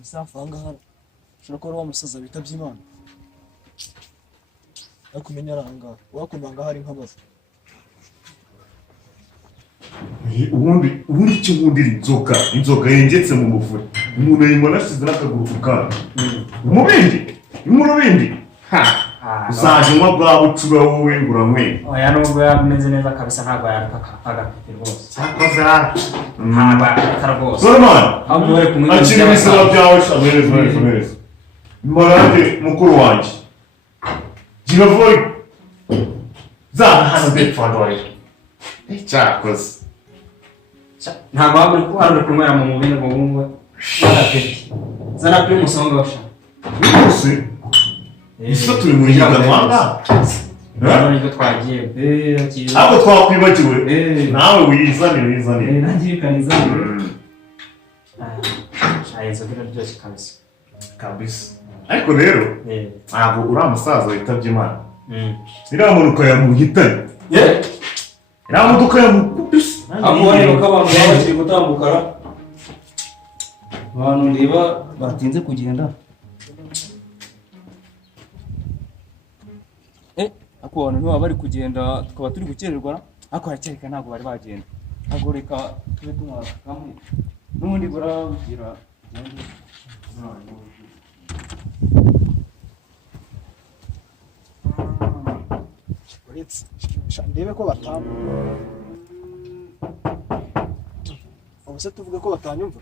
bisafanga hano ushobora kuba wamusaza bitabye Imana akumenya aranga wakumanga hari nk'amazi ubundi cyo ngundira inzoka yengetse mu muvure umuntu yimona ashize n'akaguru kandi umurubindi uzaje nywa bwa bucura wowe nguramwe oya nubwo yameze neza kabisa ntabwo agafite rwose cyakoze ntabwo atari rwose Solomon ahubwo bari kumwe akiri ibisaba byawe shamereza mbarande mukuru wanjye gira voy zana hano betfandore cyakoze ntabwo waburi kunywera mu mubiri ngo wumve n'agapeti zana kuri umusonga washa bose isi turi muri nyarwanda nibwo twagiye abo twakwibagiwe nawe wizanire nangirikaniza izo biro byose kabisa ariko rero ntabwo uri umusaza witabye Imana iriya mpanuka yamuhitanye iriya modoka yamukubise abone ko abantu baba bakiri gutambukara abantu ndeba batinze kugenda ako abantu niba bari kugenda tukaba turi gukererwa ariko haracyereka ntabwo bari bagenda ntabwo reka tube tumwaka kamwe n'ubundi burabwira ndebe ko batambuka ubuse tuvuge ko batanyumva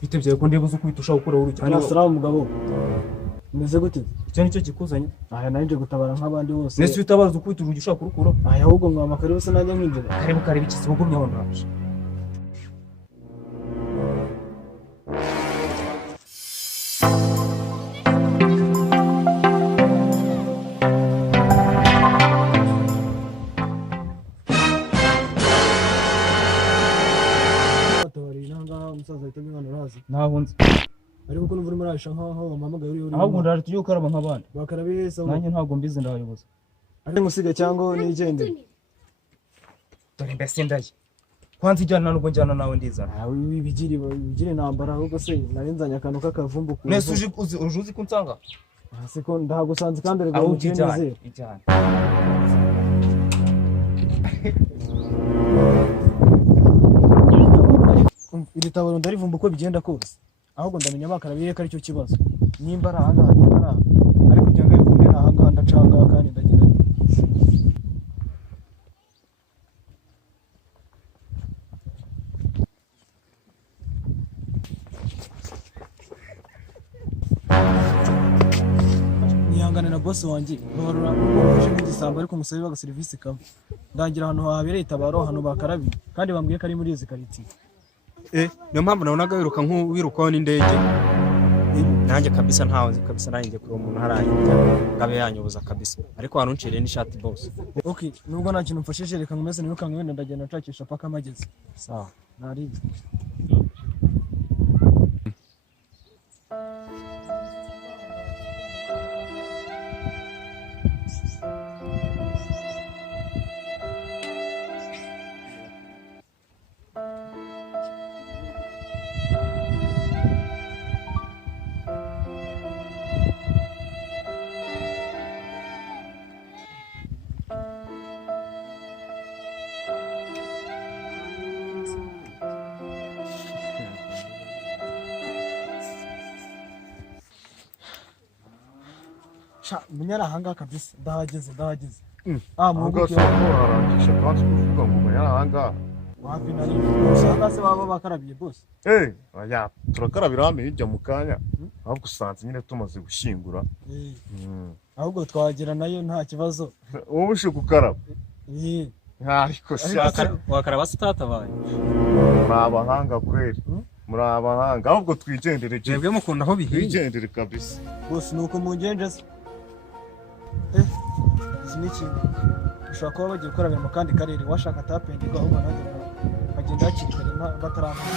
bitebye ko ndebe uzi kwita ushaka gukora uruki Assalamu mugabo umeze gute icyo nicyo kikuzanye aya nanje gutabara nk'abandi bose nese bitabaza ukwita urugi ushaka kurukura aya ahubwo mwamakare bose nanjye nkinjira kareba iki sibugumye aho naje ntaho nzi ariko ko numva murasha nkaho bamamagaye uri ahubwo ndaje tujye gukaraba nk'abandi bakarabe heza nanjye ntabwo mbizi ndayoboza ari ngusiga cyangwa nigende dore mbese ndaye kwanza ijyana nubwo njyana nawe ndizana bigire nambara ahubwo se narinzanye akantu k'akavumbu ku nese uzi ko unsanga hasi ko ndahagusanze kandi rego ugeneze ijyana iri tabaro ndarivumba uko bigenda kose ahubwo ndamenya bakarabiye ko ari cyo kibazo nimba ari ahangaha nimba ari ariko kugira ngo bikunde ni ahangaha ndacanga kandi ndagira nihangane na boss wanjye bahorora uje nk'igisambo ariko umusabe baga service kamwe ndangira ahantu habereye itabaro hano bakarabiye kandi bambwiye ko ari muri izi quartier niyo mpamvu nabonaga wiruka nk'uwirukaho n'indege nanjye kabisa ntawe kabisa nanjye kuri umuntu harahita ngabe yanyoboza kabisa ariko warunciriye n'ishati boss okay nubwo nta kintu mfashije reka nkomeze nirukanka wenda ndagenda nshakisha paka mageze sawa narize munyara hanga kabisa ndahageze mugo cyarangije kandi kuvuga ngo yaranga wapi nari usanga se baba bakarabiye bose oya turakarabira hamwe hirya mu kanya ahubwo usanze nyine tumaze gushingura ahubwo twagira nayo nta kibazo wowe ushe gukaraba ariko wakaraba sitatabaye abahanga kweli muri abahanga ahubwo twigendere jebwe mukunda aho bihiye twigendere kabisa bose nuko mungenjeze iki niki ushobora kuba bagiye gukorabira mu kandi karere washaka tapendirwa ahubwo nanjye bagenda hakiri kare bataramenya